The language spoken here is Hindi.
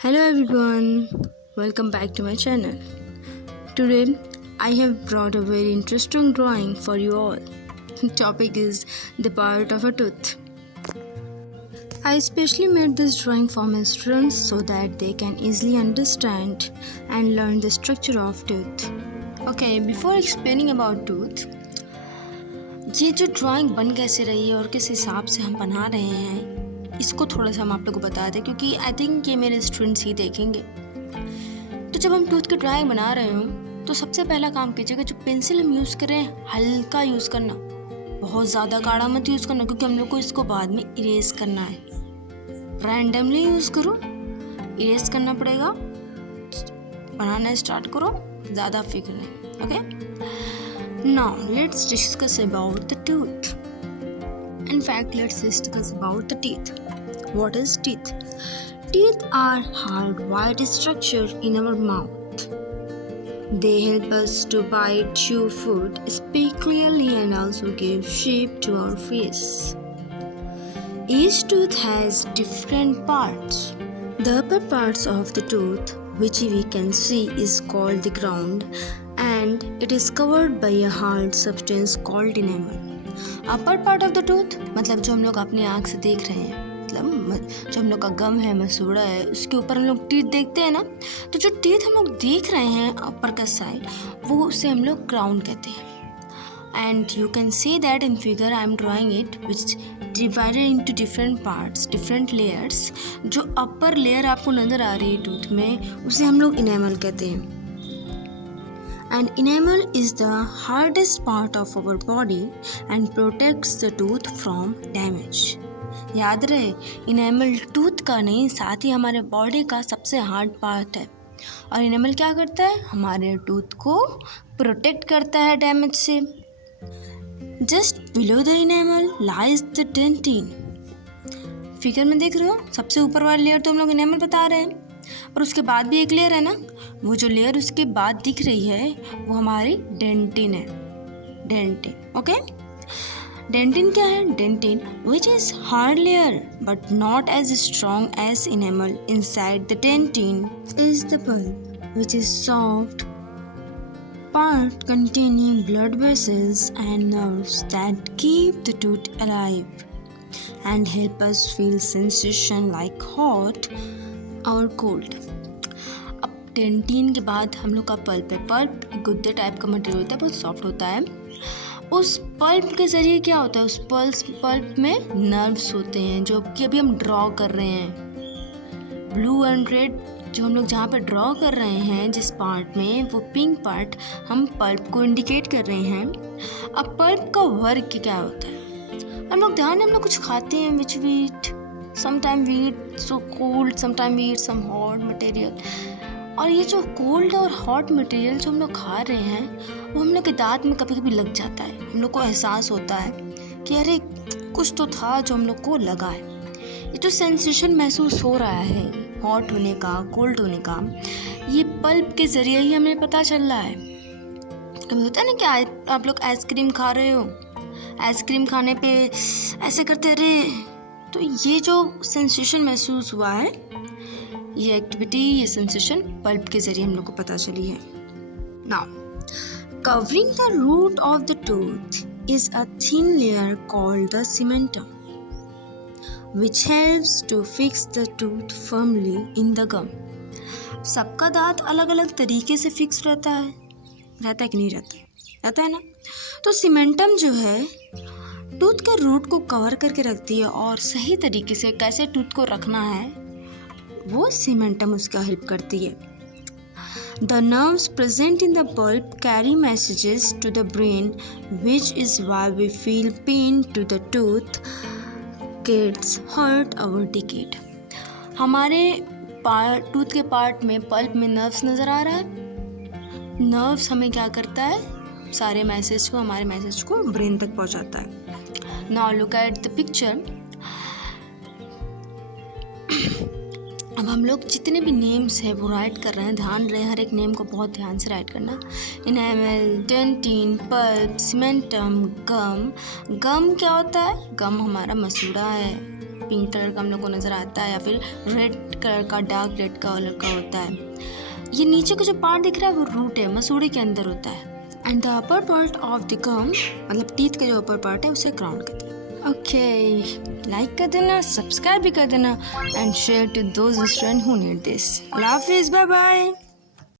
Hello everyone, welcome back to my channel. Today I have brought a very interesting drawing for you all. Topic is the part of a tooth. I especially made this drawing for my students so that they can easily understand and learn the structure of tooth. Okay, before explaining about tooth, ये जो ड्राइंग बन कैसे रही है और किस हिसाब से हम बना रहे हैं इसको थोड़ा सा हम आप लोगों को बता दें, क्योंकि आई थिंक ये मेरे स्टूडेंट्स ही देखेंगे। तो जब हम टूथ की ड्राइंग बना रहे हो तो सबसे पहला काम कीजिएगा, जो पेंसिल हम यूज़ करें हल्का यूज़ करना, बहुत ज़्यादा गाढ़ा मत यूज़ करना, क्योंकि हम लोग को इसको बाद में इरेज करना है। रैंडमली यूज़ करो, इरेज करना पड़ेगा। बनाना स्टार्ट करो, ज़्यादा फिक्र नहीं। Okay, now let's discuss about the tooth. In fact, let's discuss about the teeth. What is teeth? Teeth are hard white structure in our mouth. They help us to bite, chew food, speak clearly, and also give shape to our face. Each tooth has different parts. The upper parts of the tooth, which we can see, is called the crown, and it is covered by a hard substance called enamel. Upper part of the tooth मतलब जो हम लोग अपनी आँख से देख रहे हैं, मतलब जो हम लोग का गम है, मसूड़ा है, उसके ऊपर हम लोग टीथ देखते हैं ना, तो जो टीथ हम लोग देख रहे हैं अपर का साइड, वो उसे हम लोग क्राउन कहते हैं। And you can see that in figure I am drawing it which divided into different parts, different layers. जो अपर लेयर आपको नज़र आ रही है टूथ में, उसे हम लोग इनेमल कहते हैं। And enamel is the hardest part of our body and protects the tooth from damage. याद रहे, इनेमल टूथ का नहीं, साथ ही हमारे बॉडी का सबसे हार्ड पार्ट है। और इनेमल क्या करता है? हमारे टूथ को प्रोटेक्ट करता है डैमेज से। Just below the enamel lies the dentin. Figure में देख रहे हो, सबसे ऊपर वाली लेयर तो हम लोग इनेमल बता रहे हैं, और उसके बाद भी एक लेयर है ना, वो जो लेयर उसके बाद दिख रही है वो हमारी डेंटिन है। Dentin, okay. डेंटिन क्या है? Dentin which is hard layer but not as strong as enamel. Inside the dentin is the pulp which is soft part containing blood vessels and nerves that keep the tooth alive and help us feel sensation like hot और कोल्ड। अब डेंटिन के बाद हम लोग का पल्प है। पल्प एक गुद्दे टाइप का मटेरियल होता है, बहुत सॉफ्ट होता है। उस पल्प के ज़रिए क्या होता है? उस पल्प में नर्व्स होते हैं, जो कि अभी हम ड्रॉ कर रहे हैं। ब्लू एंड रेड जो हम लोग जहाँ पे ड्रॉ कर रहे हैं जिस पार्ट में, वो पिंक पार्ट हम पल्प को इंडिकेट कर रहे हैं। अब पल्प का वर्क क्या होता है? हम लोग ध्यान, हम लोग कुछ खाते हैं which we eat, sometimes we eat so cold, sometimes we eat some hot material। और ये जो कोल्ड और हॉट मटेरियल जो हम लोग खा रहे हैं, वो हम लोग के दांत में कभी कभी लग जाता है। हम लोग को एहसास होता है कि अरे कुछ तो था जो हम लोग को लगा है। ये जो सेंसेशन महसूस हो रहा है हॉट होने का, कोल्ड होने का, ये पल्प के ज़रिए ही हमें पता चल रहा है। कभी होता है ना कि आप लोग आइसक्रीम खा रहे हो, आइसक्रीम खाने पे ऐसे करते रहे, तो ये जो सेंसेशन महसूस हुआ है, ये एक्टिविटी, ये सेंसेशन पल्प के ज़रिए हम लोग को पता चली है। Now covering the root of the tooth is a thin layer called the cementum which helps to fix the tooth firmly in the gum. सबका दांत अलग अलग तरीके से फिक्स रहता है कि नहीं रहता? रहता है ना। तो सीमेंटम जो है टूथ के रूट को कवर करके रखती है, और सही तरीके से कैसे टूथ को रखना है वो सीमेंटम उसका हेल्प करती है। The nerves present in the pulp carry messages to the brain which is why we feel pain to the tooth gets hurt और डिकेड। हमारे टूथ के पार्ट में, पल्प में नर्व्स नज़र आ रहा है। नर्व्स हमें क्या करता है? सारे मैसेज को, हमारे मैसेज को ब्रेन तक पहुंचाता है। Now look at the picture। अब हम लोग जितने भी नेम्स है वो राइट कर रहे हैं, ध्यान रहे हर एक नेम को बहुत ध्यान से राइट करना। इनेमल, डेंटिन, पल्प, सीमेंटम, गम। गम क्या होता है? गम हमारा मसूड़ा है। पिंक कलर का हम लोग को नज़र आता है, या फिर रेड कलर का, डार्क रेड कलर का होता है। ये नीचे का जो पार्ट दिख रहा है वो रूट है, मसूड़े के अंदर होता है। And the upper part of the gum, मतलब टीथ का जो अपर पार्ट है, उसे क्राउन कहते हैं। ओके, लाइक कर देना, सब्सक्राइब भी कर देना and share to those student who need this. अल्लाह हाफिज़, बाय बाय।